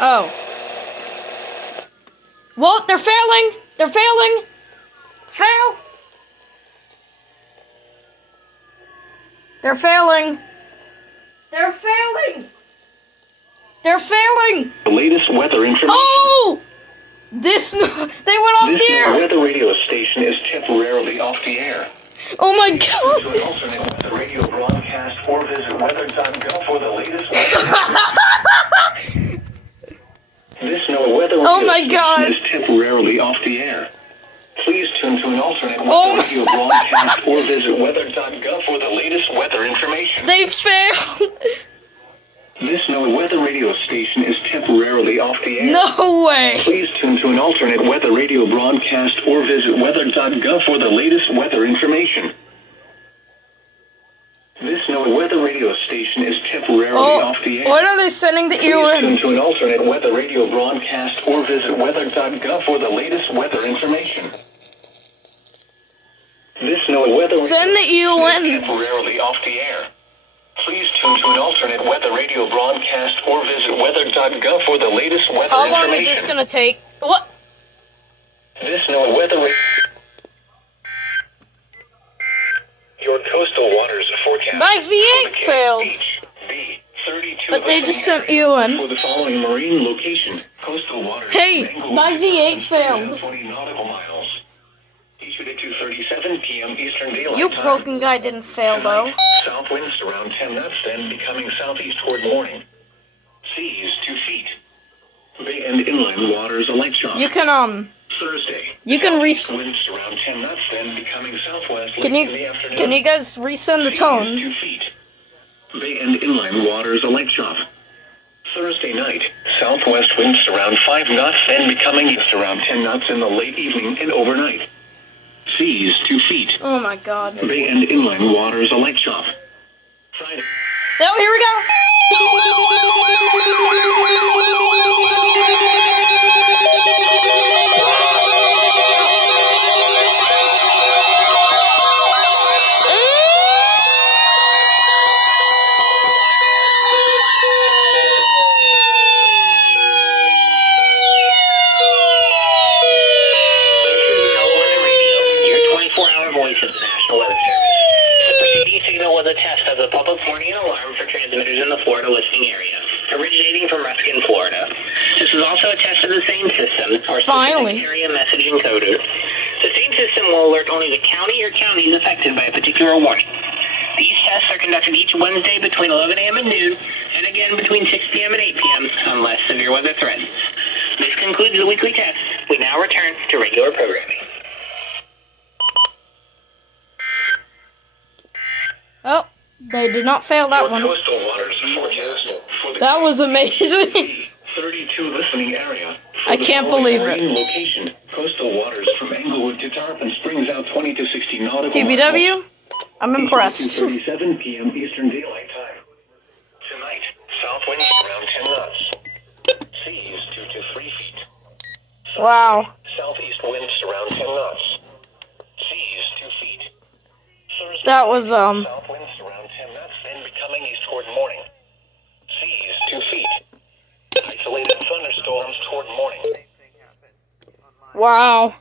Oh. Well, they're failing. They're failing. Fail. They're failing. They're failing. They're failing. The latest weather information. Oh! They went off the air. This weather radio station is temporarily off the air. Oh my To god. an alternate weather radio broadcast or visit weather.gov for the latest weather. This weather radio Oh my god. station is temporarily off the air. Please tune to an alternate weather Oh radio broadcast or visit weather.gov for the latest weather information. They failed. This weather radio station is temporarily off the air. No way. Please tune to an alternate weather radio broadcast or visit weather.gov for the latest weather information. This weather radio station is temporarily off the air. What are they sending the Please tune earrings? to an alternate weather radio broadcast or visit weather.gov for the latest weather information. This weather Send the radio station is earrings. temporarily off the air. Please tune to an alternate weather radio broadcast or visit weather.gov for the latest weather How information. long is this gonna take? What? This weather. Your coastal waters forecast. My V8 failed. B 32 But they just sent for earrings. the following marine location. Coastal waters. Hey, my V8 failed. 20 nautical miles. Issued at 2:37 p.m. Eastern Daylight You Time. broken guy didn't fail though. South winds around 10 knots, then becoming southeast toward morning. Seas 2 feet. Bay and inland waters a light shock. You can Thursday. you can Winds around 10 knots, then becoming southwest late in the afternoon. can you guys resend the Seas tones? 2 feet. Bay and inland waters a light shock. Thursday night, southwest winds around 5 knots, then becoming east around 10 knots in the late evening and overnight. Seas 2 feet. Oh my god. Bay and inland waters a light shock. Friday. Oh, here we go. Was a test of the public warning and alarm for transmitters in the Florida listening area, originating from Ruskin, Florida. This is also a test of the same system, or specific area message encoder. The same system will alert only the county or counties affected by a particular warning. These tests are conducted each Wednesday between 11 a.m. and noon, and again between 6 p.m. and 8 p.m. unless severe weather threatens. This concludes the weekly test. We now return to regular programming. Oh, they did not fail that one. Coastal waters forecast for the That was amazing. 32 listening area. I can't believe it. Location, coastal waters from Englewood to Tarpon Springs out 20 to 60 nautical TBW, I'm impressed. 2:37 p.m. Eastern Daylight Time. Tonight, south winds around 10 knots. Seas 2 to 3 feet. Wow. Southeast winds around 10 knots. Seas 2 feet. Thursday, That was south winds around 10 knots, then becoming east toward morning. Seas 2 feet. Isolated thunderstorms toward morning. wow.